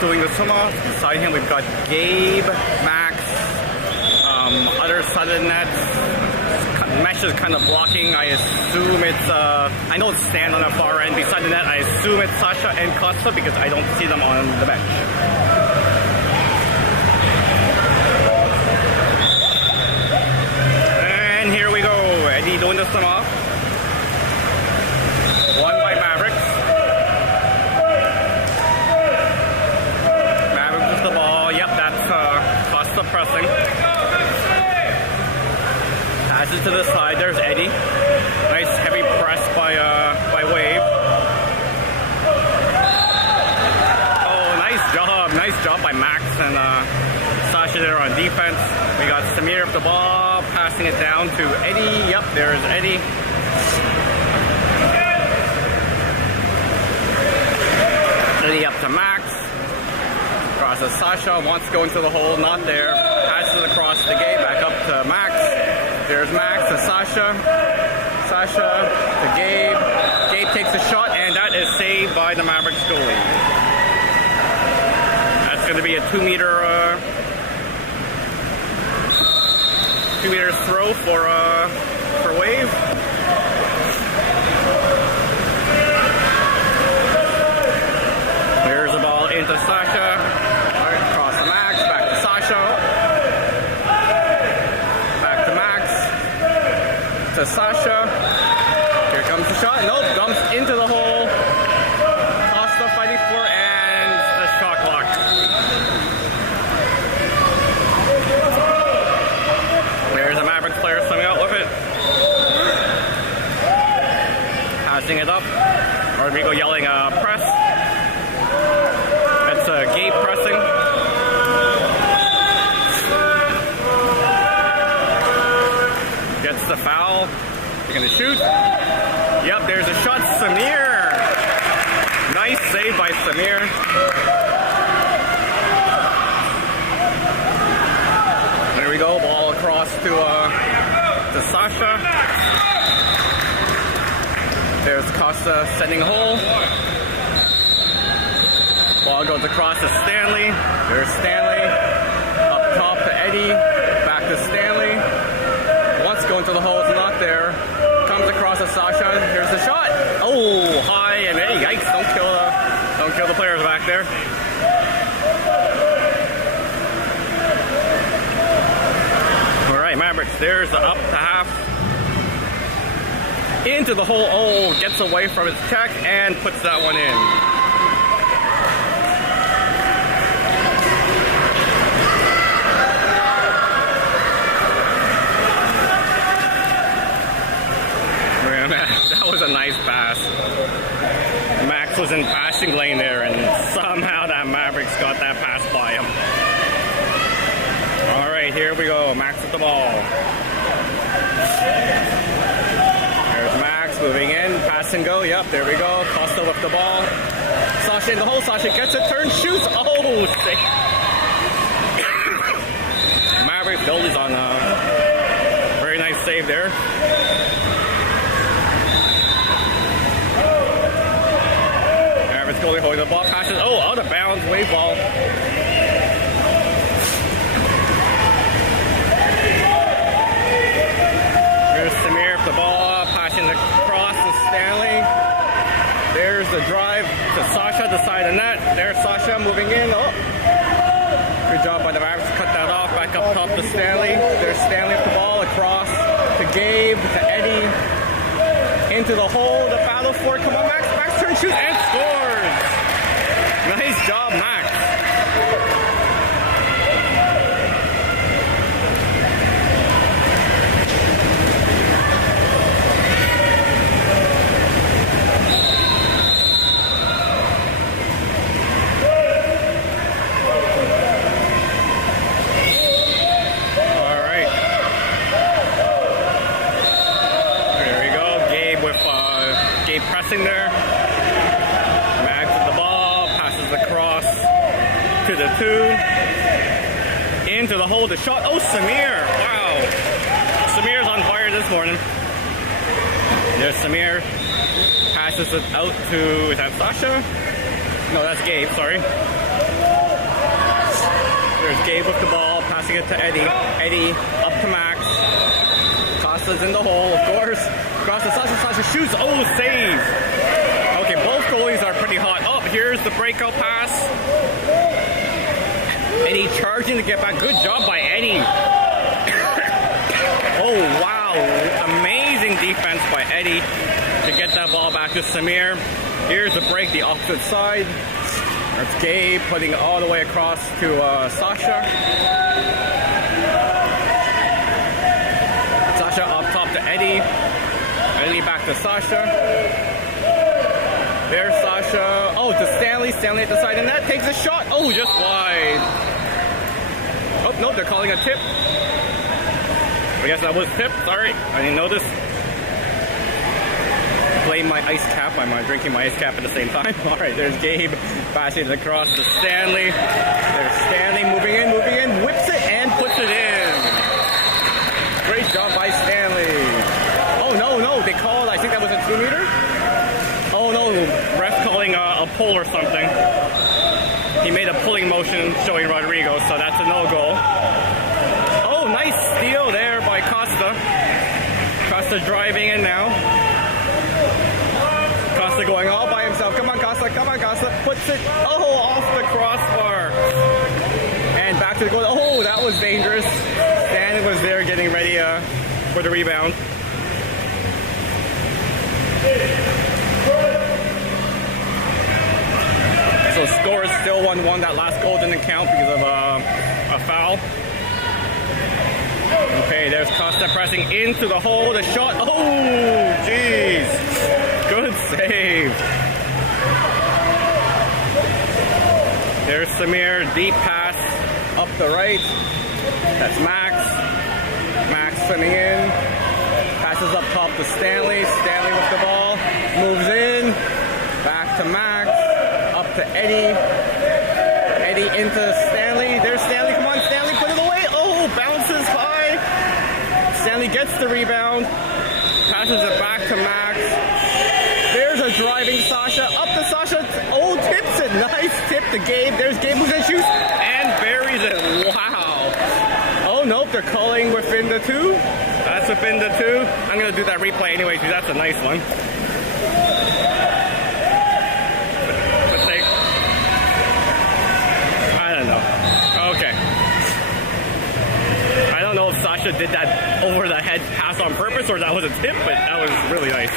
doing the swim-off. Beside him, we've got Gabe, Max, other side of the net. Mesh is kind of blocking. I assume it's, I know it's Stan on the far end. Beside the net, I assume it's Sasha and Costa because I don't see them on the bench. And here we go. Eddie doing the swim-off. Won by Mavericks. Mavericks with the ball. Yep, that's Costa pressing. Passes to the side. There's Eddie. Nice heavy press by Wave. Oh, nice job by Max and Sasha there on defense. We got Samir with the ball, passing it down to Eddie. Yep, there's Eddie. Eddie up to Max. Crosses Sasha, wants to go into the hole, not there. Passes across the gate, back up to Max. There's Max to Sasha. Sasha to Gabe. Gabe takes a shot, and that is saved by the Mavericks goalie. That's going to be a 2-meter throw for Wave. There's the ball into Sasha. Across to Max, back to Sasha. To Sasha. Here comes the shot. Nope, dumps into the hole. Costa fighting for and the shot clock. There's a Mavericks player swimming out with it. Passing it up. Rodrigo yelling press. That's Gabe pressing. Gets the foul. They're going to shoot. Yep, there's a shot. Samir. Nice save by Samir. There we go. Ball across to Sasha. There's Costa sending a hole. Ball goes across to Stanley. There's Stanley. Up top to Eddie. Back to Stanley. Going to the hole, it's not there. Comes across to Sasha. Here's the shot. Oh, high and hey, yikes! Don't kill the players back there. All right, Mavericks. There's the up to half. Into the hole. Oh, gets away from his check and puts that one in. That was a nice pass. Max was in passing lane there, and somehow that Mavericks got that pass by him. All right, here we go. Max with the ball. There's Max moving in, pass and go. Yep, there we go. Costa with the ball. Sasha in the hole. Sasha gets a turn, shoots. Oh, Maverick goalie's on a very nice save there. Goalie holding the ball, passes, oh, out of bounds, wave ball. There's Samir with the ball, passing across to Stanley. There's the drive to Sasha, the side of the net. There's Sasha moving in, oh. Good job by the Mavericks to cut that off, back up top to Stanley. There's Stanley with the ball, across to Gabe, to Eddie. Into the hole, the battle for it, come on Max, Max turn, shoot, and scores! Nice job, Max. All right. There we go. Gabe pressing there. Across to the 2 into the hole, the shot. Oh, Samir! Wow, Samir's on fire this morning. There's Samir, passes it out to, is that Sasha? No, that's Gabe, sorry. There's Gabe with the ball, passing it to Eddie. Eddie up to Max. Costa's in the hole, of course. Across to Sasha. Sasha shoots. Oh, save. Okay, both goalies are pretty hot. Oh, here's the breakout pass. Eddie charging to get back. Good job by Eddie. Oh, wow. Amazing defense by Eddie to get that ball back to Samir. Here's the break, the opposite side. That's Gabe putting it all the way across to Sasha. Sasha up top to Eddie. Eddie back to Sasha. There's Sasha. Oh, to Stanley. Stanley at the side of the net. Takes a shot. Oh, just wide. Oh, no, they're calling a tip. I guess that was tip. Sorry, I didn't notice. Playing my ice cap. I'm drinking my ice cap at the same time. All right, there's Gabe passing it across to Stanley. There's Stanley moving in, whips it and puts it in. Great job by Stanley. Oh, no, they called, I think that was a 2-meter. Oh, no, ref calling a pull or something. He made a pulling motion showing Rodrigo, so that's a no-goal. Oh, nice steal there by Costa. Costa driving in now. Costa going all by himself. Come on, Costa. Puts it, off the crossbar. And back to the goal. Oh, that was dangerous. Stanley was there getting ready for the rebound. So score is still 1-1. That last goal didn't count because of a foul. Okay, there's Costa pressing into the hole. The shot. Oh, jeez. Good save. There's Samir. Deep pass up the right. That's Max. Max swimming in. Passes up top to Stanley. Stanley with the ball. Moves in. Back to Max. Up to Eddie. Eddie into Stanley. There's Stanley. Come on, Stanley. Put it away. Oh, bounces high. Stanley gets the rebound. Passes it back to Max. There's a driving Sasha. Up to Sasha. Oh, tips it. Nice tip to Gabe. There's Gabe who's going to shoot and buries it. Wow. Oh, nope. They're calling within the 2. That's within the 2. I'm going to do that replay anyway because that's a nice one. I don't know. Okay. I don't know if Sasha did that over the head pass on purpose or that was a tip, but that was really nice.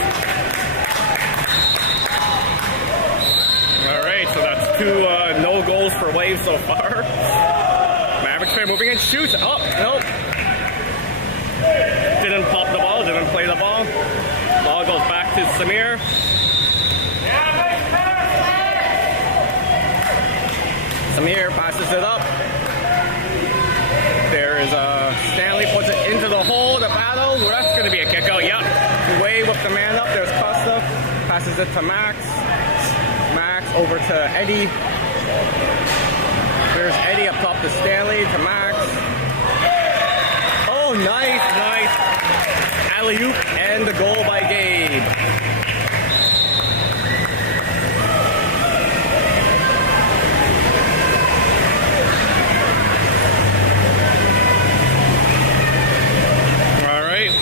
Alright, so that's 2 no goals for Waves so far. Mavericks fan moving in, shoots. Oh, nope. Didn't pop the ball, didn't play the ball. Ball goes back to Samir. Samir passes it up. There is Stanley puts it into the hole, the battle. That's going to be a kick out. Yep. Way with the man up. There's Costa. Passes it to Max. Max over to Eddie. There's Eddie up top to Stanley, to Max. Oh, nice. Alley-oop and the goal by Gabe.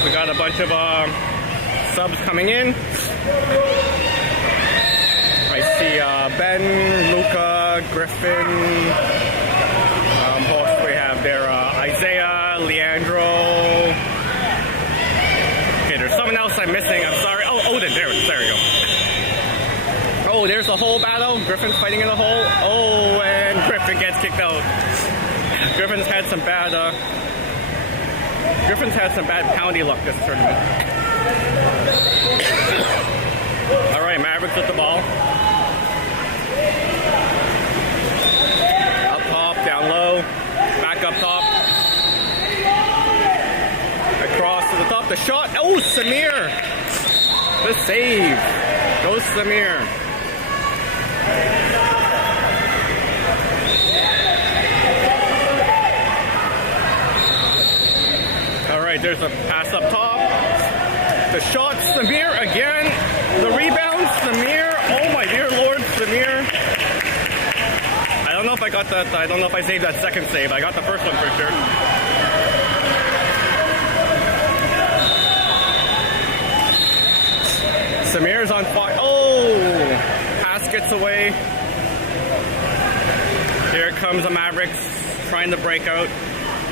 We got a bunch of subs coming in. I see Ben, Luca, Griffin. Who else do we have there? Isaiah, Leandro. Okay, there's someone else I'm missing. I'm sorry. Oh, Odin. There we go. Oh, there's the hole battle. Griffin's fighting in the hole. Oh, and Griffin gets kicked out. Griffin's had some bad poundy luck this tournament. All right, Mavericks with the ball. Up top, down low, back up top. Across to the top, the shot. Oh, Samir. The save. Goes Samir. There's a pass up top. The shot, Samir again. The rebound, Samir. Oh my dear Lord, Samir. I don't know if if I got that. I don't know if I saved that second save. I got the first one for sure. Samir's on fire. Oh! Pass gets away. Here comes the Mavericks trying to break out.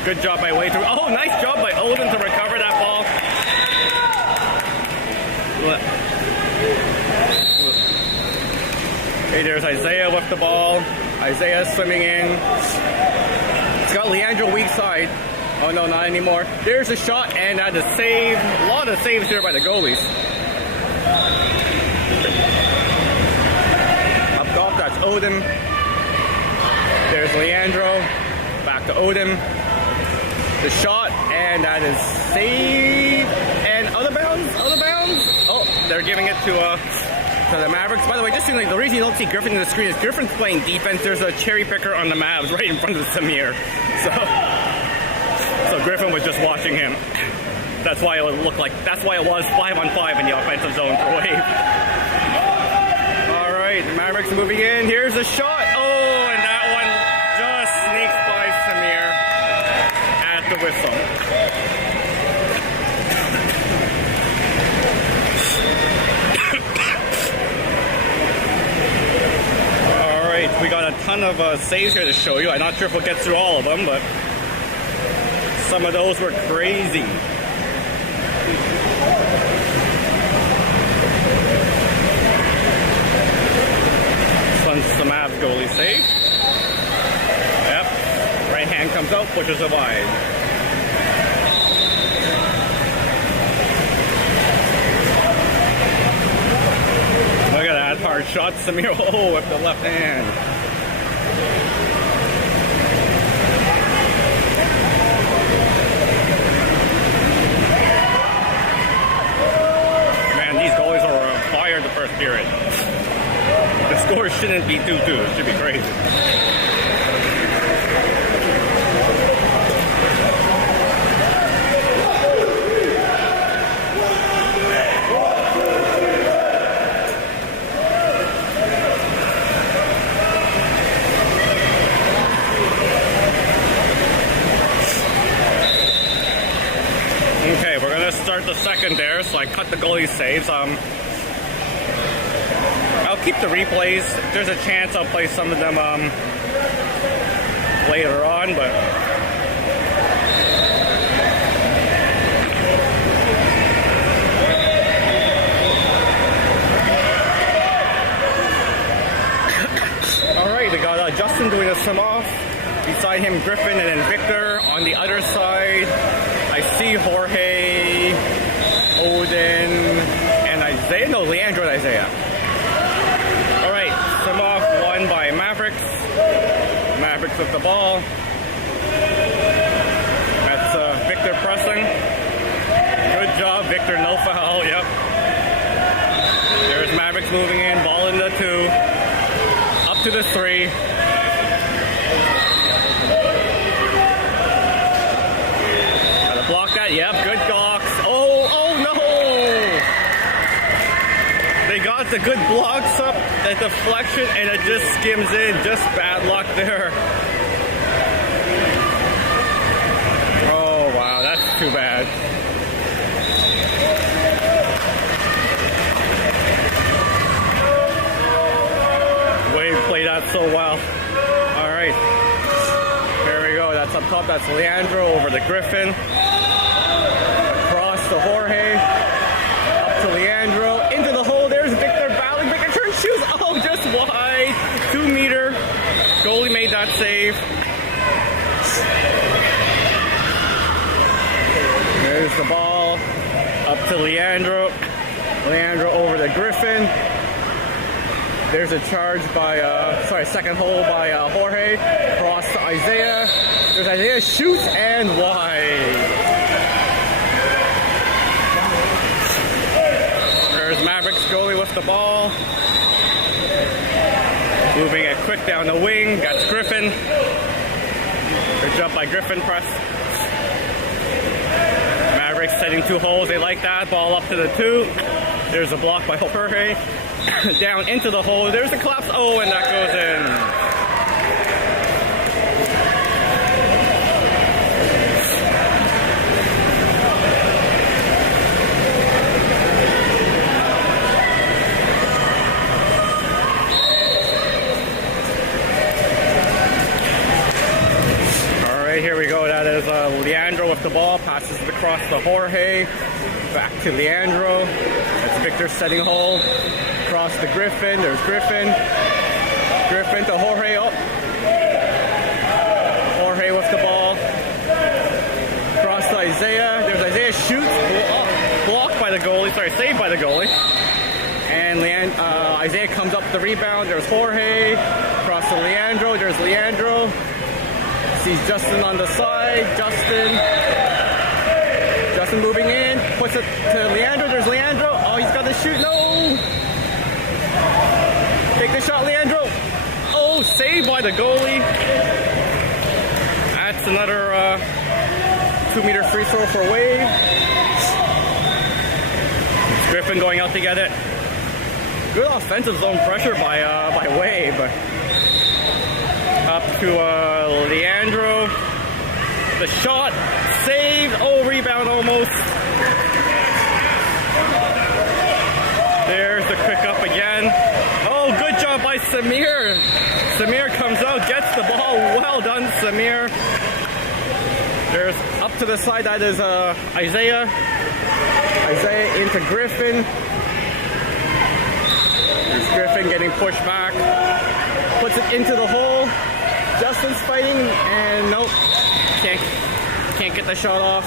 Good job by Way through. Oh, nice job by Odin to recover that ball. Okay, there's Isaiah with the ball. Isaiah swimming in. It's got Leandro weak side. Oh no, not anymore. There's a shot and a save. A lot of saves here by the goalies. Up top, that's Odin. There's Leandro. Back to Odin. The shot, and that is save. And out of bounds. Oh, they're giving it to the Mavericks. By the way, just seems like the reason you don't see Griffin in the screen is Griffin's playing defense. There's a cherry picker on the Mavs right in front of Samir. So Griffin was just watching him. That's why it looked like, that's why it was 5-on-5 in the offensive zone for Wave. All right, the Mavericks moving in. Here's a shot. Oh, and that one just sneaks by Samir at the whistle. All right, we got a ton of saves here to show you. I'm not sure if we'll get through all of them, but some of those were crazy. The Mavs goalie save. Yep. Right hand comes out, pushes it wide. Look at that hard shot. Samir, oh, with the left hand. Man, these goalies are on fire the first period. The score shouldn't be 2-2. It should be crazy. Okay, we're going to start the second there, so I cut the goalie saves. I'll keep the replays. If there's a chance, I'll play some of them later on, but all right, we got Justin doing a swim off. Beside him, Griffin, and then Victor on the other side. I see Jorge, Odin, and Isaiah. No, Leandro and Isaiah. Swim off, won by Mavericks. Mavericks with the ball. That's Victor pressing. Good job, Victor. No foul. Yep. There's Mavericks moving in. Ball in the 2. Up to the 3. Gotta block that. Yep. Good blocks. Oh no! They got the good blocks up. A deflection and it just skims in. Just bad luck there. Oh wow, that's too bad. Wave played out so well. All right, here we go. That's up top. That's Leandro over to Griffin. Across to Jorge. Up to Leandro. Into the hole. There's Victor battling. Victor turns, shoots. Oh, just wide. 2 meter. Goalie made that save. There's the ball. Up to Leandro. Leandro over to Griffin. There's a charge by, second hole by Jorge. Cross to Isaiah. There's Isaiah, shoots and wide. There's Mavericks goalie with the ball. Moving it quick down the wing. Got Griffin. Good job by Griffin, press. Mavericks setting 2 holes. They like that. Ball up to the 2. There's a block by Jorge. Down into the hole. There's the collapse. Oh, and that goes in. There's Leandro with the ball, passes it across to Jorge, back to Leandro. That's Victor setting hole. Across to Griffin, there's Griffin. Griffin to Jorge, oh. Jorge with the ball. Across to Isaiah, there's Isaiah shoots, blocked by the goalie, sorry, saved by the goalie. And Isaiah comes up the rebound, there's Jorge. Across to Leandro, there's Leandro. Sees Justin on the side, Justin moving in, puts it to Leandro, there's Leandro. Oh, he's got to shoot, no! Take the shot, Leandro. Oh, saved by the goalie. That's another 2-meter free throw for Wave. Griffin going out to get it. Good offensive zone pressure by Wave. Up to Leandro. The shot saved. Oh, rebound almost. There's the quick up again. Oh, good job by Samir. Samir comes out, gets the ball. Well done, Samir. There's up to the side. That is Isaiah. Isaiah into Griffin. There's Griffin getting pushed back. Puts it into the hole. Justin's fighting, and nope, can't get the shot off.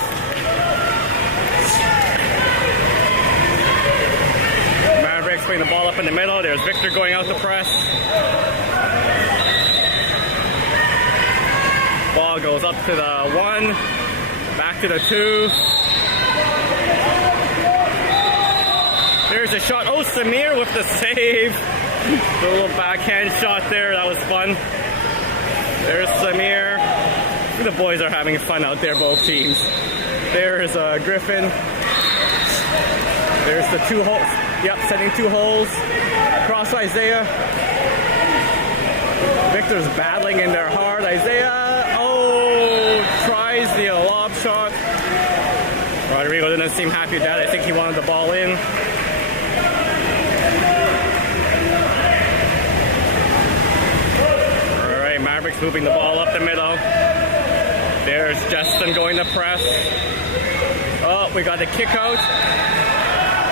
Mavericks putting the ball up in the middle. There's Victor going out to press. Ball goes up to the 1, back to the 2. There's a shot. Oh, Samir with the save. The little backhand shot there. That was fun. There's Samir. The boys are having fun out there, both teams. There's Griffin. There's the 2 holes. Yep, setting 2 holes. Across Isaiah. Victor's battling in there hard. Isaiah, oh, tries the lob shot. Rodrigo didn't seem happy with that. I think he wanted the ball in. Mavericks moving the ball up the middle. There's Justin going to press. Oh, we got the kick out.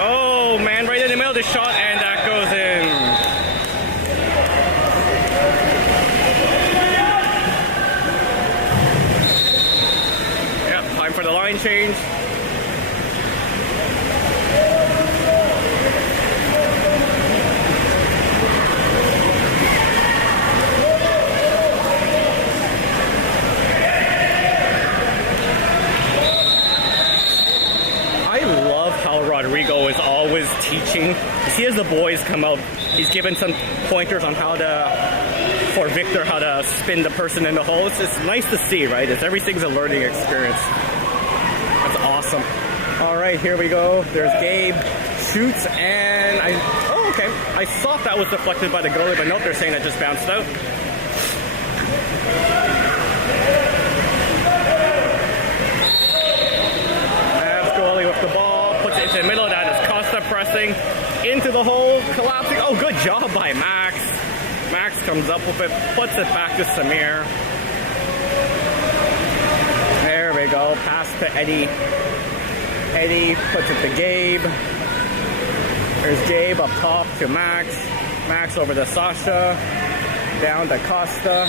Oh, man, right in the middle of the shot, and that goes in. Yep, time for the line change. Rodrigo is always teaching. You see, as the boys come out, he's given some pointers on for Victor, how to spin the person in the hole. It's nice to see, right? Everything's a learning experience. That's awesome. All right, here we go. There's Gabe, shoots, and okay. I thought that was deflected by the goalie, but nope, they're saying that just bounced out. Mavs goalie with the ball. Into the middle of that is Costa pressing into the hole, collapsing. Oh, good job by Max. Max comes up with it, puts it back to Samir. There we go. Pass to Eddie. Eddie puts it to Gabe. There's Gabe up top to Max. Max over to Sasha. Down to Costa.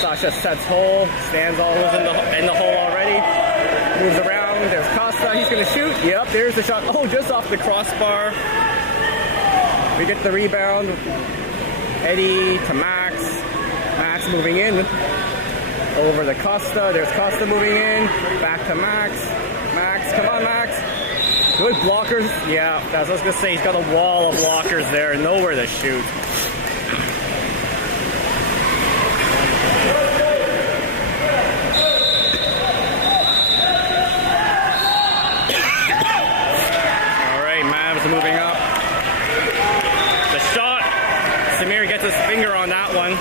Sasha sets hole. Stands always in the hole already. Moves around. There's Costa. He's going to shoot. Yep, there's the shot. Oh, just off the crossbar. We get the rebound. Eddie to Max. Max moving in. Over to Costa. There's Costa moving in. Back to Max. Max, come on, Max. Good blockers. Yeah, that's what I was going to say. He's got a wall of blockers there. Nowhere to shoot. Moving up. The shot. Samir gets his finger on that one.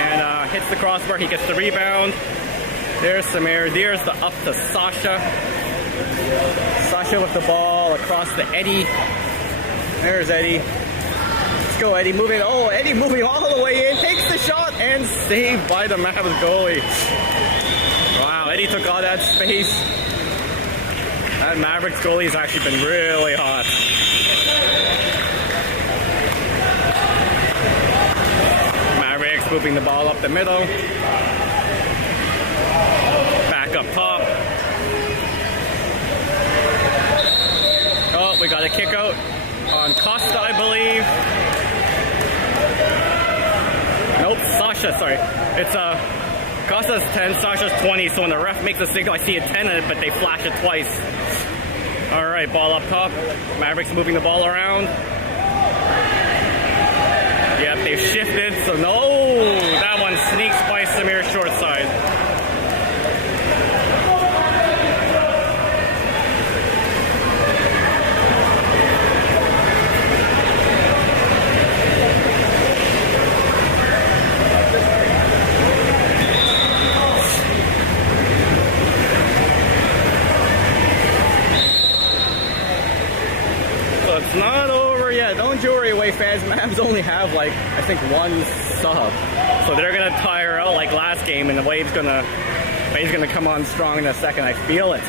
And hits the crossbar. He gets the rebound. There's Samir. There's the up to Sasha. Sasha with the ball across to Eddie. There's Eddie. Let's go, Eddie. Moving. Oh, Eddie moving all the way in. Takes the shot and saved by the Mavs goalie. Wow, Eddie took all that space. That Mavericks goalie's actually been really hot. Mavericks moving the ball up the middle. Back up top. Oh, we got a kick out on Costa, I believe. Nope, Sasha, sorry. It's Costa's 10, Sasha's 20, so when the ref makes a signal, I see a 10 in it, but they flash it twice. Alright, ball up top. Mavericks moving the ball around. Yep, they've shifted, so no! That one sneaks by Samir's short side. It's not over yet. Don't you worry, away fans. Mavs only have like I think one sub, so they're gonna tire out like last game, and the Wave's gonna come on strong in a second. I feel it.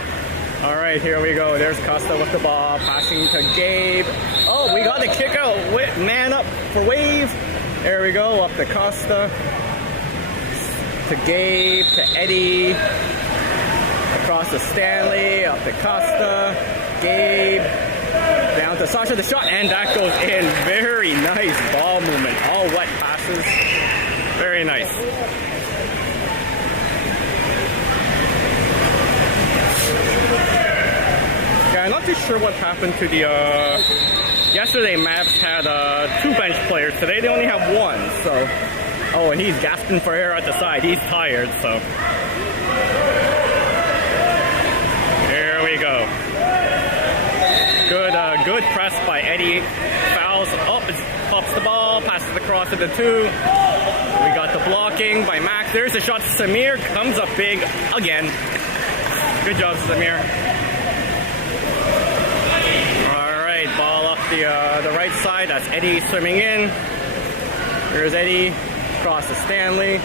All right, here we go. There's Costa with the ball, passing to Gabe. Oh, we got the kick out. Man up for Wave. There we go. Up to Costa, to Gabe, to Eddie, across to Stanley, up to Costa, Gabe. Down to Sasha, the shot, and that goes in. Very nice ball movement. All wet passes. Very nice. Yeah, I'm not too sure what happened to the... yesterday, Mavs had 2 bench players. Today, they only have 1, so... Oh, and he's gasping for air at the side. He's tired, so... Here we go. Good press by Eddie. Fouls up, pops the ball, passes across to the 2. We got the blocking by Max. There's a shot. Samir comes up big again. Good job, Samir. All right, ball up the right side. That's Eddie swimming in. There's Eddie. Across to Stanley.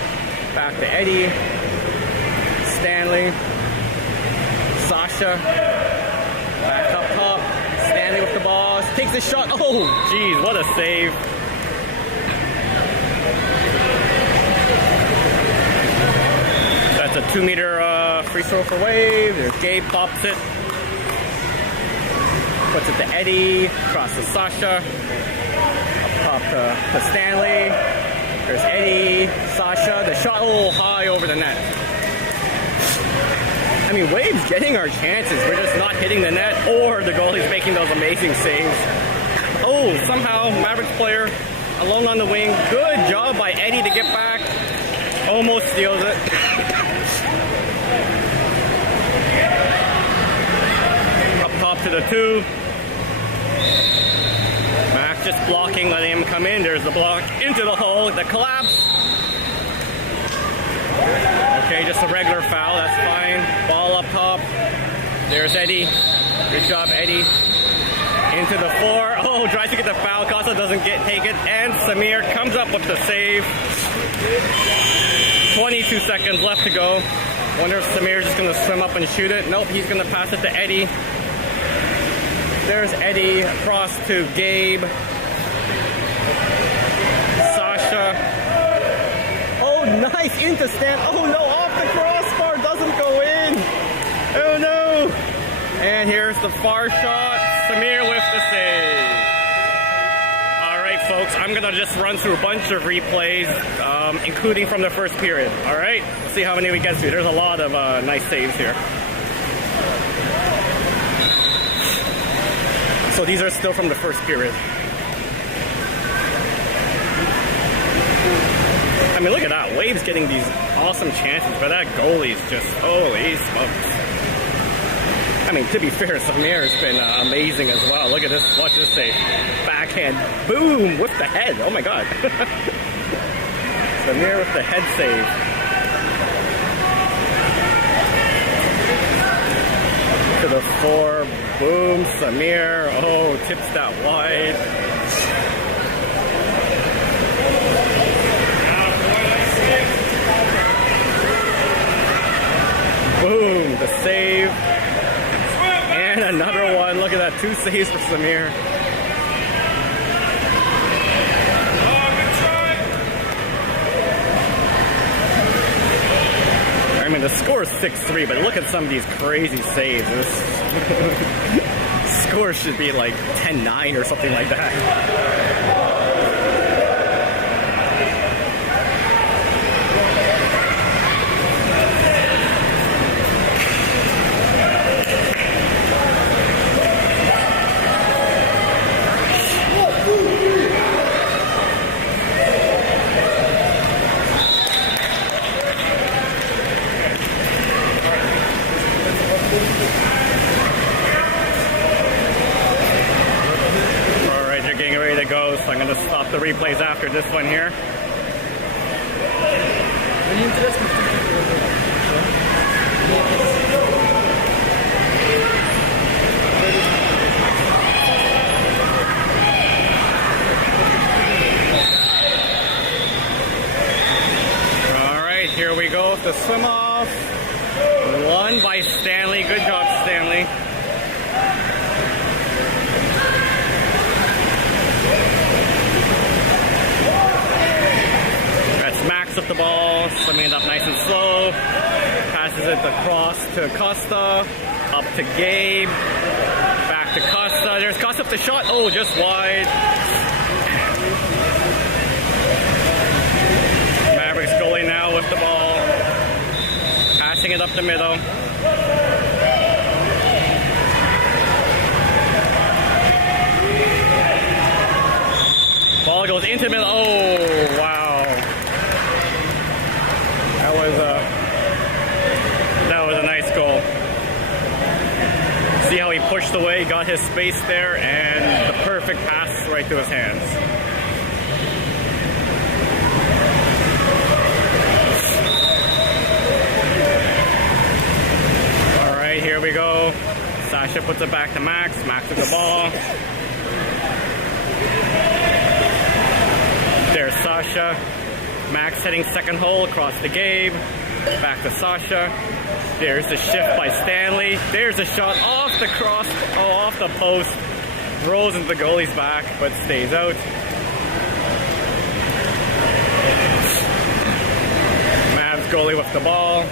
Back to Eddie. Stanley. Sasha. Back up top. Stanley with the ball, takes the shot. Oh, geez, what a save. That's a 2-meter free throw for Wave. There's Gabe, pops it. Puts it to Eddie, across to Sasha. Up top to Stanley. There's Eddie, Sasha. The shot, oh, high over the net. I mean, Wave's getting our chances. We're just not hitting the net, or the goalie's making those amazing saves. Oh, somehow, Mavericks player alone on the wing. Good job by Eddie to get back. Almost steals it. Up top to the 2. Max just blocking, letting him come in. There's the block into the hole. The collapse. Okay, just a regular foul, that's fine. Ball up top. There's Eddie. Good job, Eddie. Into the 4. Oh, tries to get the foul. Costa doesn't take it. And Samir comes up with the save. 22 seconds left to go. Wonder if Samir's just going to swim up and shoot it. Nope, he's going to pass it to Eddie. There's Eddie across to Gabe. Sasha. Nice into Stan. Oh no, off the crossbar, doesn't go in. Oh no. And here's the far shot. Samir with the save. All right, folks, I'm gonna just run through a bunch of replays, including from the first period. All right, let's see how many we get through. There's a lot of nice saves here. So these are still from the first period. I mean, look at that. Wave's getting these awesome chances, but that goalie's just, holy smokes. I mean, to be fair, Samir's been amazing as well. Look at this. Watch this save. Backhand. Boom! With the head. Oh, my God. Samir with the head save. To the 4. Boom. Samir. Oh, tips that wide. Boom, the save. And another one. Look at that, 2 saves for Samir. I mean, the score is 6-3, but look at some of these crazy saves. This score should be like 10-9 or something like that. Alright, they're getting ready to go, so I'm going to stop the replays after this one here. Alright, here we go with the swim off. Won by Stanley. Good job, Stanley. That's Max with the ball. Swimming it up nice and slow. Passes it across to Costa. Up to Gabe. Back to Costa. There's Costa up the shot. Oh, just wide. Mavericks goalie now with the ball. Passing it up the middle. Ball goes into the middle. Oh, wow. That was a nice goal. See how he pushed away, got his space there, and the perfect pass right to his hands. Here we go. Sasha puts it back to Max. Max with the ball. There's Sasha. Max hitting second hole across the Gabe. Back to Sasha. There's the shift by Stanley. There's a shot off the cross. Oh, off the post. Rolls into the goalie's back, but stays out. Mavs goalie with the ball.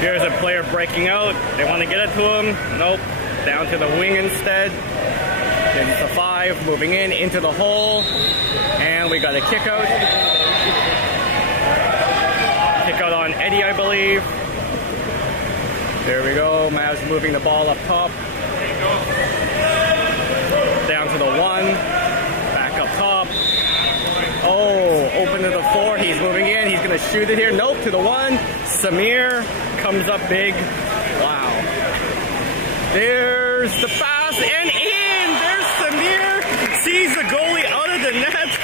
Here's a player breaking out. They want to get it to him. Nope. Down to the wing instead. Into the 5, moving in, into the hole. And we got a kick out. Kick out on Eddie, I believe. There we go. Mavs moving the ball up top. Down to the 1. Back up top. Oh, open to the 4. He's moving in. He's going to shoot it here. Nope, to the 1. Samir comes up big. Wow. There's the pass and in. There's Samir. Sees the goalie out of the net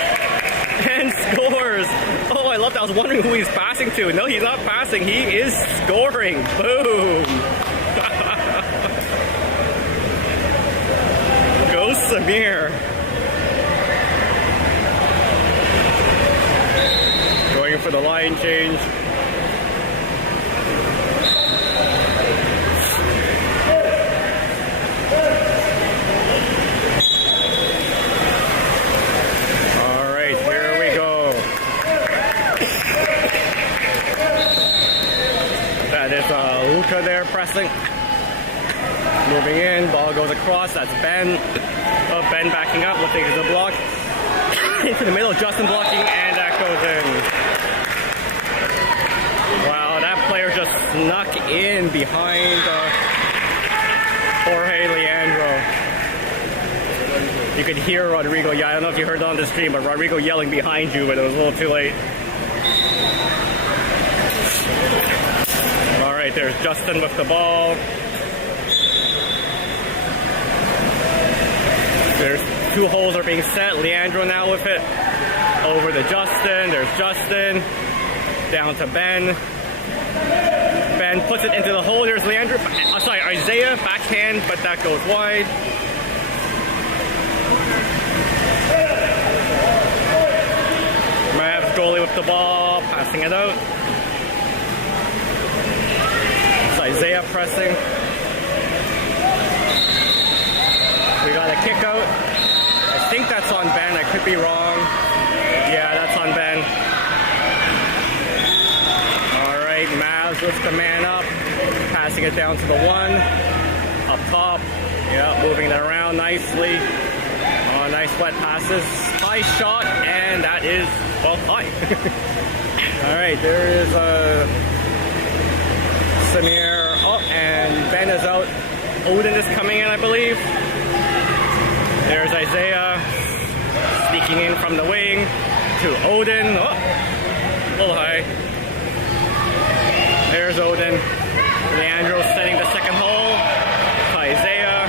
and scores. Oh, I love that. I was wondering who he's passing to. No, he's not passing. He is scoring. Boom. Go Samir. Going for the line change. Luka there pressing. Moving in, ball goes across. That's Ben. Oh, Ben backing up. Looking at the block. Into the middle, Justin blocking, and that goes in. Wow, that player just snuck in behind Jorge Leandro. You could hear Rodrigo. Yeah, I don't know if you heard it on the stream, but Rodrigo yelling behind you, but it was a little too late. Alright, there's Justin with the ball. There's 2 holes are being set. Leandro now with it. Over to Justin. There's Justin. Down to Ben. Ben puts it into the hole. There's Leandro. Isaiah. Backhand, but that goes wide. Mavs goalie with the ball. Passing it out. pressing. We got a kick out. I think that's on Ben. I could be wrong. Yeah, that's on Ben. All right, Mavs lifts the man up, passing it down to the 1. Up top. Yeah, moving it around nicely. Oh, nice wet passes. High shot, and that is, well, high. All right, there is Samir. Oh, and Ben is out. Odin is coming in, I believe. There's Isaiah sneaking in from the wing to Odin. Oh, a little high. There's Odin. Leandro setting the second hole. Isaiah.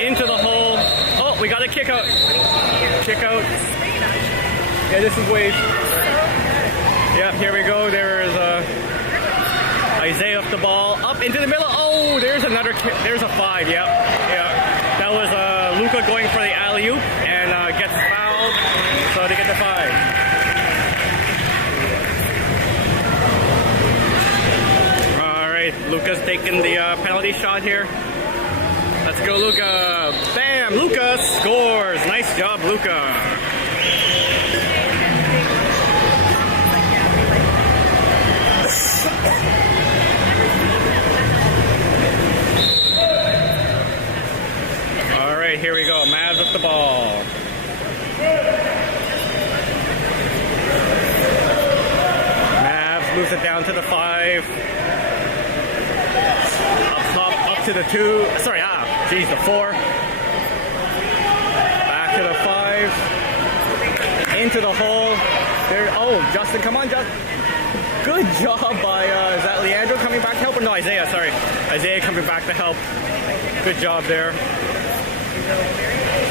Into the hole. Oh, we got a kick out. Kick out. Yeah, this is Wade. Yeah, here we go. There's Isaiah off the ball. Up into the middle. Oh, there's another kick. There's a 5. Yep. Yeah. That was Luka going for the alley-oop and gets fouled. So they get the 5. Luka's taking the penalty shot here. Let's go, Luka. Bam! Luka scores. Nice job, Luka. All right, here we go. Mavs with the ball. Mavs moves it down to the 5. To the 2, sorry, geez, the 4. Back to the 5. Into the hole. There, oh, Justin, come on, Justin. Good job by, is that Leandro coming back to help? Or no, Isaiah, sorry. Isaiah coming back to help. Good job there.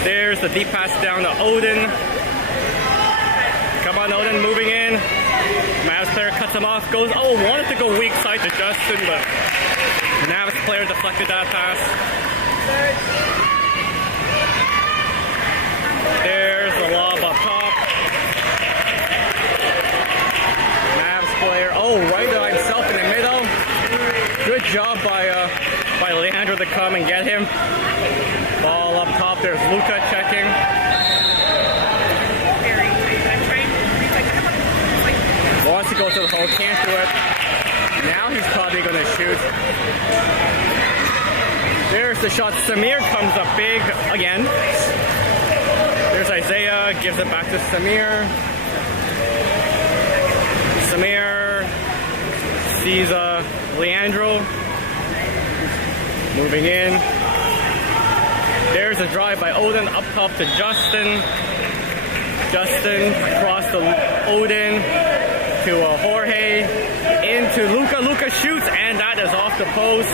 There's the deep pass down to Odin. Come on, Odin, moving in. Mavs player cuts him off, goes, oh, wanted to go weak side to Justin, but Mavs player deflected that pass. There's the lob up top. Mavs player, oh, right on himself in the middle. Good job by Leandro to come and get him. Ball up top, there's Luka checking. Wants to go to the hole, can't do it. Now he's probably going to shoot. There's the shot. Samir comes up big again. There's Isaiah, gives it back to Samir. Samir sees Leandro moving in. There's a drive by Odin up top to Justin. Justin across to Odin to Jorge, into Luka. Luka shoots, and that is off the post.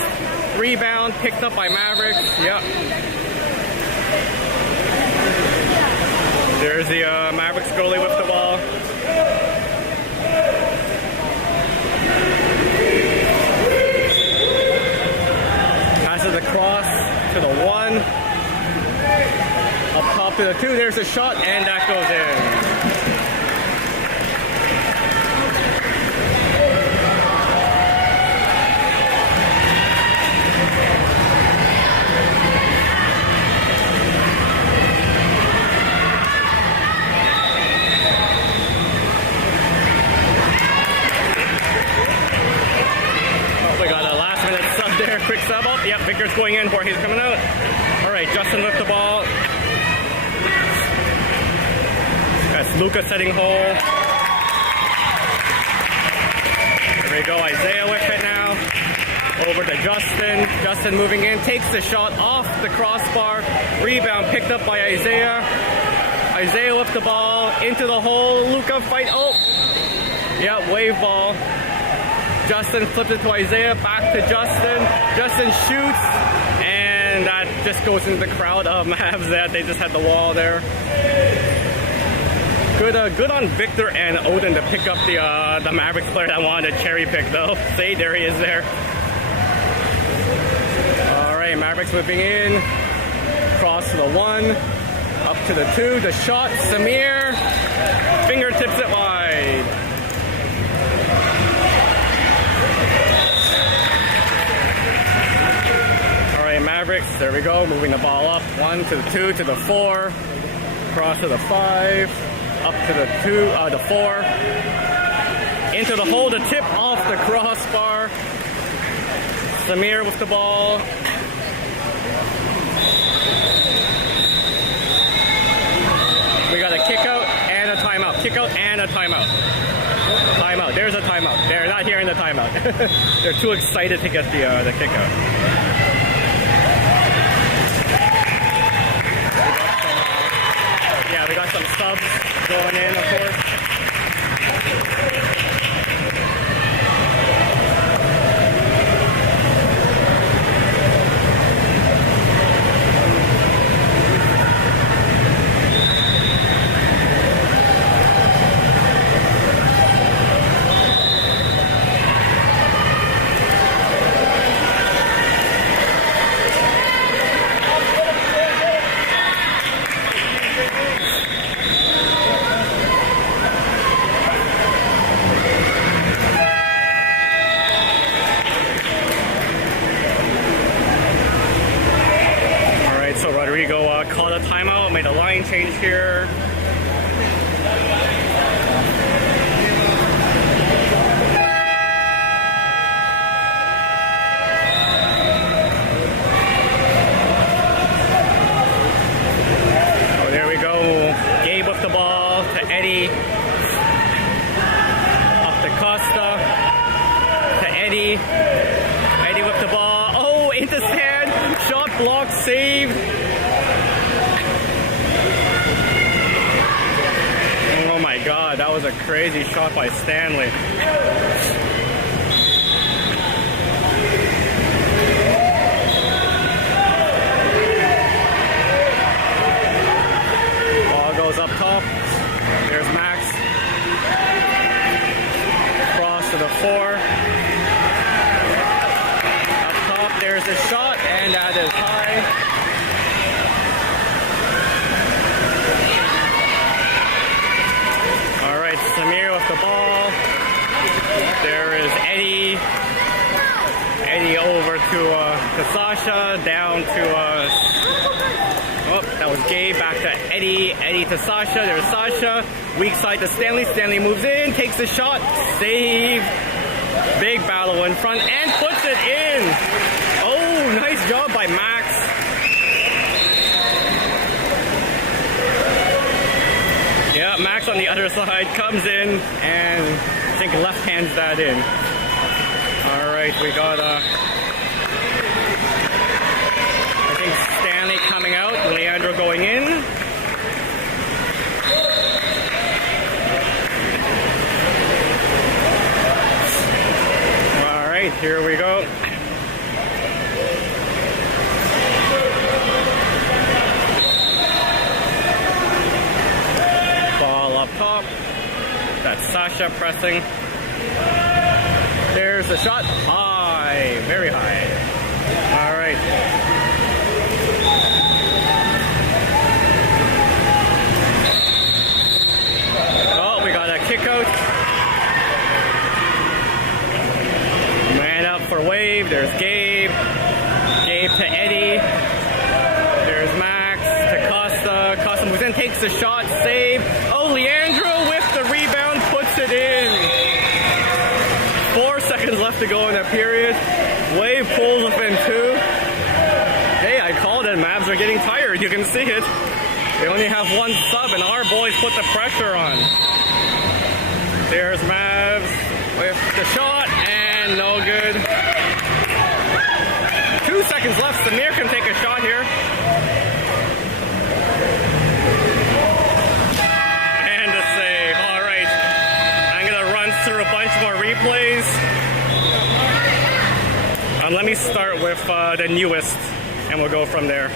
Rebound picked up by Mavericks. Yep. There's the Mavericks goalie with the ball. Passes across to the 1. Up top to the 2. There's a shot, and that goes in. Quick sub up. Yep, Victor's going in. Jorge's coming out. All right, Justin with the ball. That's Luka setting hole. There we go. Isaiah with it now. Over to Justin. Justin moving in. Takes the shot off the crossbar. Rebound picked up by Isaiah. Isaiah with the ball. Into the hole. Luka fight. Oh. Yeah, wave ball. Justin flips it to Isaiah, back to Justin. Justin shoots, and that just goes into the crowd of Mavs. That they just had the wall there. Good on Victor and Odin to pick up the Mavericks player that wanted to cherry pick though. See, there he is there. All right, Mavericks whipping in, cross to the 1, up to the 2. The shot, Samir, fingertips it wide. There we go. Moving the ball up. 1 to the 2 to the 4. Cross to the 5. Up to the 2, the 4. Into the hole. The tip off the crossbar. Samir with the ball. We got a kick out and a timeout. Kick out and a timeout. Timeout. There's a timeout. They're not hearing the timeout. They're too excited to get the kick out. We got some subs going in, of course. Called a timeout, made a line change here. Oh, there we go. Gabe with the ball to Eddie. Up to Costa. To Eddie. Eddie with the ball. Oh, into stand. Shot blocked, saved. Oh my God, that was a crazy shot by Stanley. Ball goes up top. There's Max. Cross to the 4. Up top, there's a shot, and that is high. Samir with the ball. There is Eddie. Eddie over to Sasha. Down to oh, that was Gabe. Back to Eddie. Eddie to Sasha. There's Sasha. Weak side to Stanley. Stanley moves in, takes the shot, save. Big battle in front and puts it in. Oh, nice job by Max. Yeah, Max on the other side comes in and I think left hands that in. All right, we got I think Stanley coming out, Leandro going in. All right, here we go. Top. That's Sasha pressing. There's the shot. High. Very high. All right. Oh, we got a kick out. Man up for Wave. There's Gabe. Gabe to Eddie. There's Max to Costa. Costa moves in, takes the shot, save. Oh, Leandro with the rebound puts it in. 4 seconds left to go in that period. Wave pulls up in 2. Hey, I called it. Mavs are getting tired. You can see it. They only have 1 sub, and our boys put the pressure on. There's Mavs with the shot, and no good. 2 seconds left. Samir can take a shot here. And a save. All right. I'm going to run through a bunch more replays. Let me start with the newest, and we'll go from there.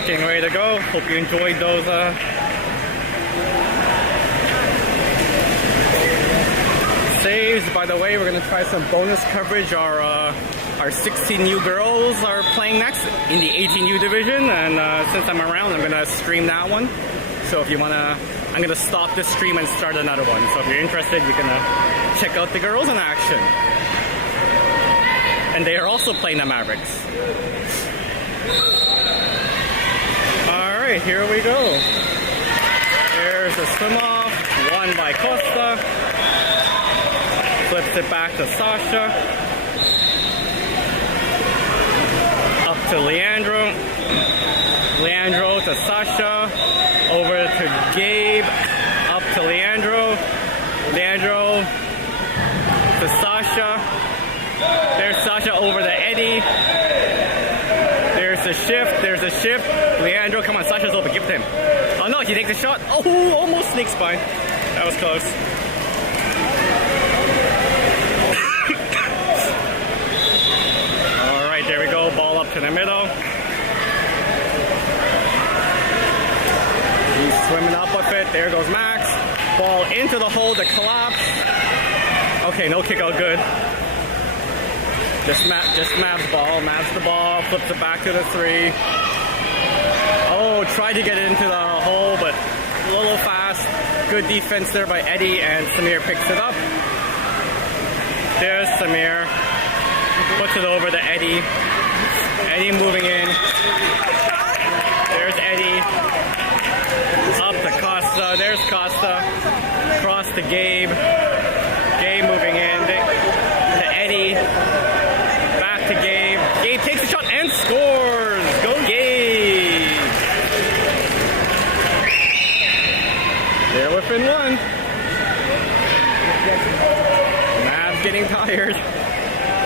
out, getting ready to go. Hope you enjoyed those saves. By the way, we're gonna try some bonus coverage. Our 16 new girls are playing next in the 18U division, and since I'm around, I'm gonna stream that one. So if you wanna, I'm gonna stop this stream and start another one. So if you're interested, you can check out the girls in action. And they are also playing the Mavericks. All right, here we go. There's a swim off, won by Costa. Flips it back to Sasha. Up to Leandro. Leandro to Sasha. Over to Gabe. Up to Leandro. Leandro to Sasha. There's Sasha over to Eddie. There's a shift. There's a shift. Leandro, come on. Sasha's open. Give it to him. Oh no, he takes a shot. Oh, almost sneaks by. That was close. There we go, ball up to the middle. He's swimming up with it. There goes Max. Ball into the hole to collapse. Okay, no kick out, good. Just Mavs ball. Mavs the ball, flips it back to the 3. Oh, tried to get it into the hole, but a little fast. Good defense there by Eddie, and Samir picks it up. There's Samir. Puts it over to Eddie. Eddie moving in. There's Eddie. Up to Costa. There's Costa. Cross to Gabe. Gabe moving in. To Eddie. Back to Gabe. Gabe takes a shot and scores. Go Gabe. They're within 1. Mavs getting tired.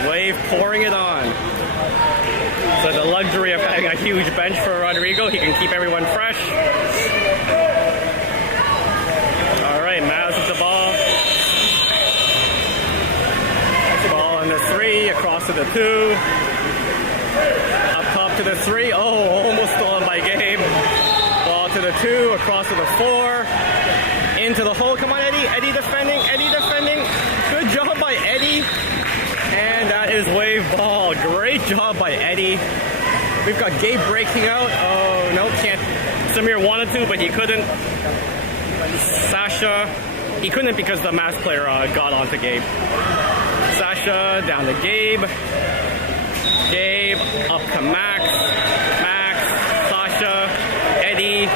Wave pouring it on. So the luxury of having a huge bench for Rodrigo, he can keep everyone fresh. All right, Mavs with the ball. Ball in the 3, across to the 2. Up top to the 3. Oh, almost stolen by Gabe. Ball to the 2, across to the 4. Into the hole. Come on, Eddie. Eddie defending. Eddie defending. Good job by Eddie. And that is wave ball. Great job by Eddie. We've got Gabe breaking out. Oh, no, can't. Samir wanted to, but he couldn't. Sasha, he couldn't because the Mavs player got onto Gabe. Sasha down to Gabe. Gabe up to Max. Max, Sasha, Eddie.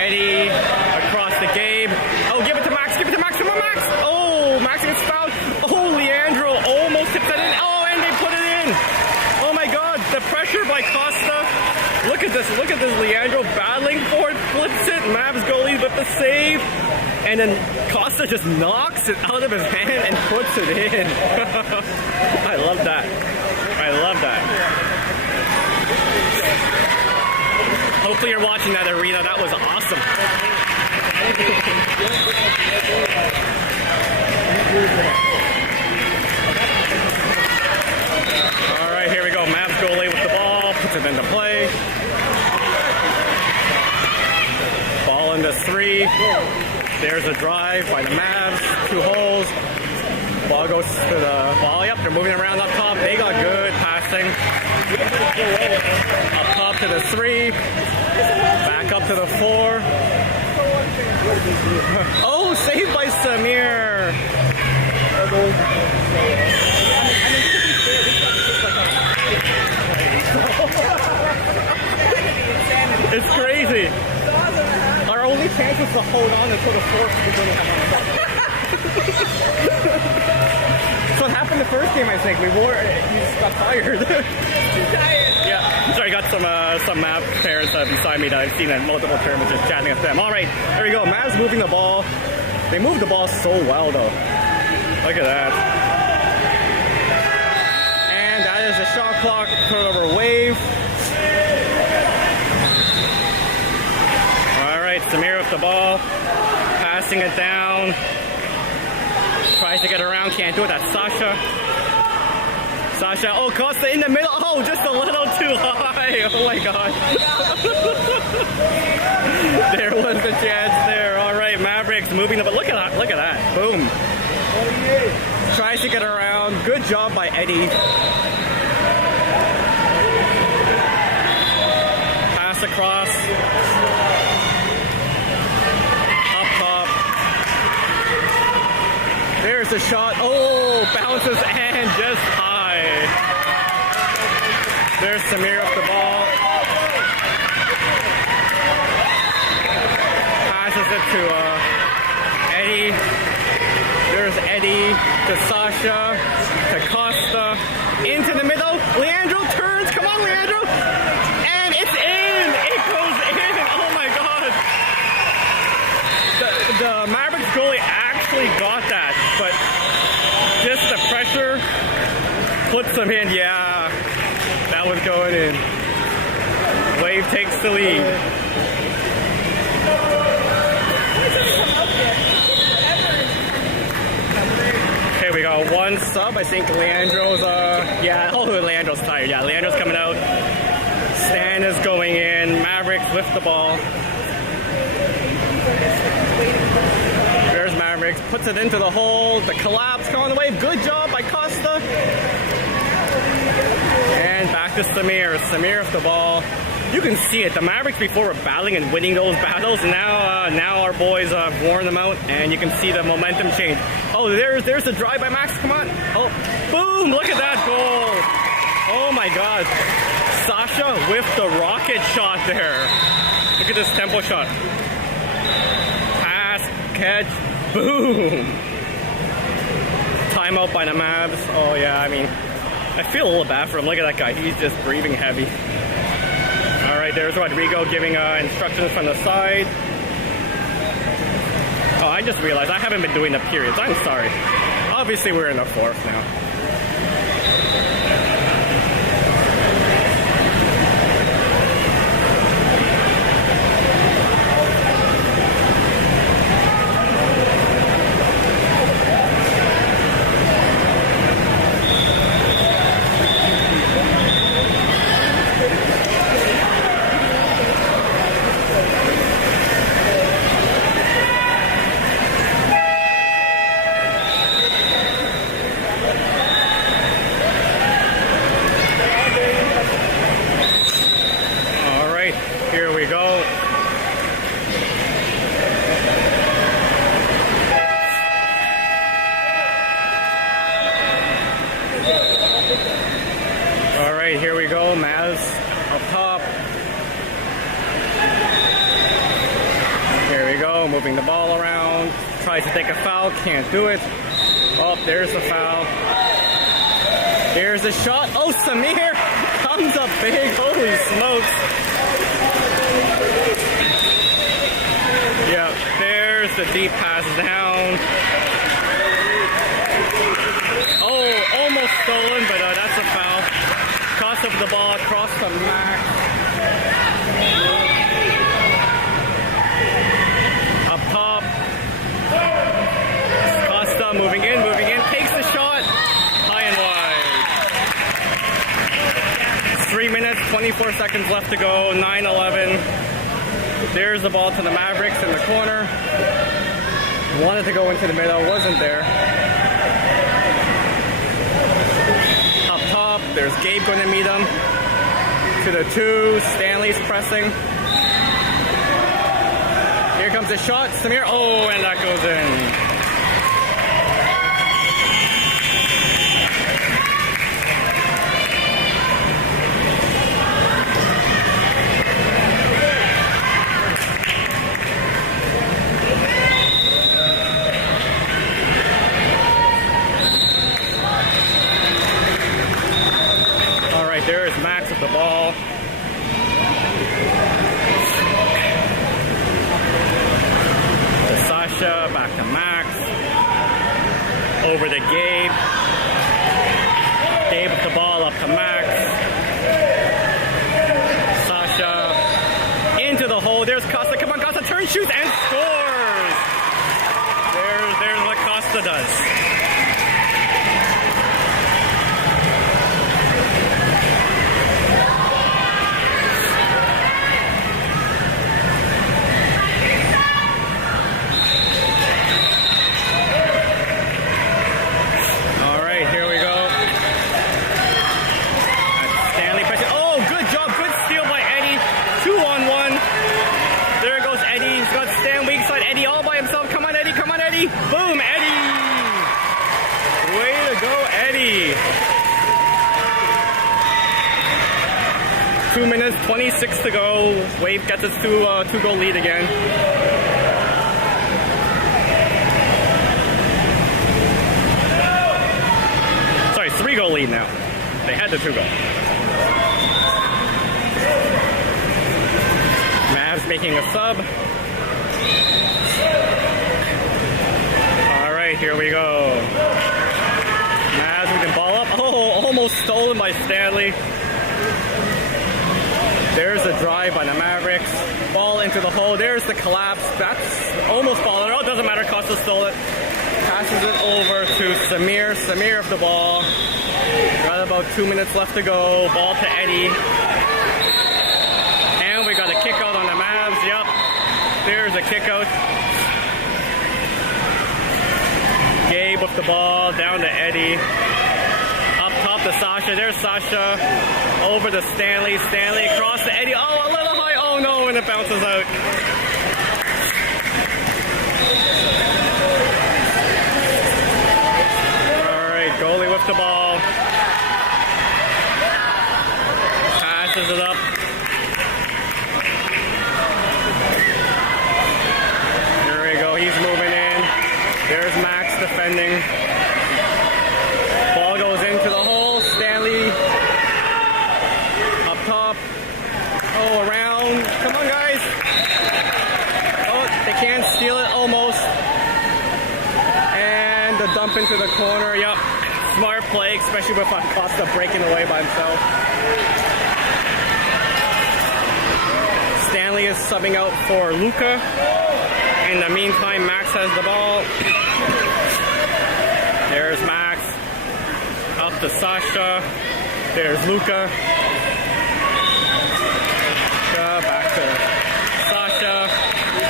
Eddie across to Gabe. Oh, give it to Max. Give it to Max. Come on, Max. Oh, Max gets fouled. Oh, Leandro almost tipped it in. Oh, and they put it in. Oh my God, the pressure by Costa. Look at this. Look at this. Leandro battling for it, flips it. Mavs goalie with the save. And then Costa just knocks it out of his hand and puts it in. I love that. I love that. Hopefully you're watching that arena. That was awesome. All right, here we go. Mavs goalie with the ball, puts it into play. Ball into 3. There's a drive by the Mavs. 2 holes. Ball goes to the ball. Yep, they're moving around up top. They got good passing. Up top to the 3. Back up to the 4. Oh, saved by Samir. It's crazy. Our only chance is to hold on until the 4th is going to come on. So what happened the first game, I think. You just got tired. Too tired. Yeah. Sorry, I got some Mavs parents beside me that I've seen at multiple tournaments just chatting with them. All right, there we go. Mavs moving the ball. They moved the ball so well, though. Look at that. And that is the shot clock. Turnover wave. All right, Samir with the ball. Passing it down. Tries to get around, can't do it. That's Sasha. Sasha, oh, Costa in the middle. Oh, Oh, just a little too high. Oh my god. There was a chance there. All right, Mavericks moving, but look at that. Look at that. Boom. Tries to get around. Good job by Eddie. Pass across. Up top. There's the shot. Oh, bounces and just high. There's Samir up the ball. Passes it to Eddie. There's Eddie to Sasha, to Costa, into the middle. Leandro turns. Come on, Leandro. And it's in. It goes in. Oh my god. The Mavericks goalie actually got that, but just the pressure puts them in. Yeah, that was going in. Wave takes the lead. Okay, we got one sub. I think Leandro's, Leandro's tired. Yeah, Leandro's coming out. Stan is going in. Mavericks lift the ball. There's Mavericks. Puts it into the hole. The collapse. Come on the wave. Good job by Costa. And back to Samir. Samir with the ball. You can see it. The Mavericks before were battling and winning those battles. Now our boys have worn them out, and you can see the momentum change. Oh, there's the drive by Max. Come on. Oh, boom! Look at that goal. Oh my God. Sasha with the rocket shot there. Look at this tempo shot. Pass, catch, boom. Timeout by the Mavs. Oh yeah, I mean, I feel a little bad for him. Look at that guy. He's just breathing heavy. All right, there's Rodrigo giving instructions from the side. Oh, I just realized I haven't been doing the periods. I'm sorry. Obviously, we're in the fourth now. Here we go, Mavs up top. Here we go, moving the ball around. Tries to take a foul, can't do it. Oh, there's the foul. Here's the shot. Oh, Samir comes up big. Holy smokes. Yeah, there's the deep pass down. Oh, almost stolen, but that's a foul. Toss of the ball across the Max. Up top. Costa moving in, takes the shot. High and wide. 3 minutes, 24 seconds left to go, 9-11. There's the ball to the Mavericks in the corner. Wanted to go into the middle, wasn't there. There's Gabe going to meet him. To the 2, Stanley's pressing. Here comes the shot, Samir. Oh, and that goes in. There's Max with the ball. To Sasha, back to Max. Over to Gabe. Gabe with the ball up to Max. Sasha into the hole. There's Costa. Come on, Costa. Turn, shoots, and scores. There's what Costa does. 9 Eddie. 2 minutes, 26 to go. Wave gets its two-goal lead again. Sorry, 3-goal lead now. They had the 2-goal. Mavs making a sub. All right, here we go. Mavs with the ball up. Oh, almost stolen by Stanley. There's a drive by the Mavericks. Ball into the hole. There's the collapse. That's almost fallen. Oh, it doesn't matter. Costa stole it. Passes it over to Samir. Samir of the ball. Got about 2 minutes left to go. Ball to Eddie. And we got a kick out on the Mavs. Yep. There's a kick out. Gabe with the ball. Down to Eddie. Up top to Sasha. There's Sasha. Over to Stanley. Stanley across to Eddie. Oh, a little high. Oh no, and it bounces out. Alright, goalie with the ball. Passes it up. There we go. He's moving in. There's Max defending. Ball goes into the hole. Stanley up top. Oh, around. Come on, guys. Oh, they can't steal it almost. And the dump into the corner. Yup. Smart play, especially with Costa breaking away by himself. Stanley is subbing out for Luka. In the meantime, Max has the ball. There's Max. Up to Sasha. There's Luka. Back to Sasha.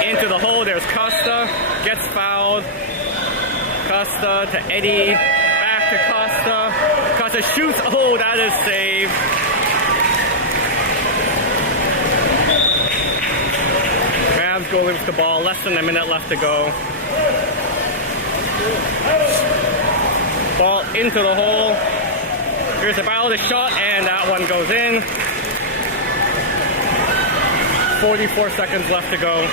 Into the hole. There's Costa. Gets fouled. Costa to Eddie. Back to Costa. Costa shoots. Oh, that is saved. Mavs goalie with the ball. Less than a minute left to go. Ball into the hole. Here's a battle, the shot, and that one goes in. 44 seconds left to go.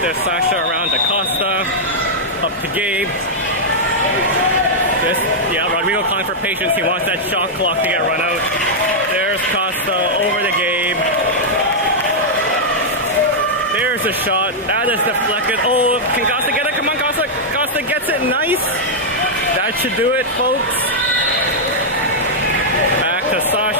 There's Sasha around to Costa, up to Gabe. Rodrigo calling for patience. He wants that shot clock to get run out. There's Costa over to Gabe. There's the shot. That is deflected. Oh, can Costa get it? Come on, Costa. Costa gets it. Nice. That should do it, folks. Back to Sasha.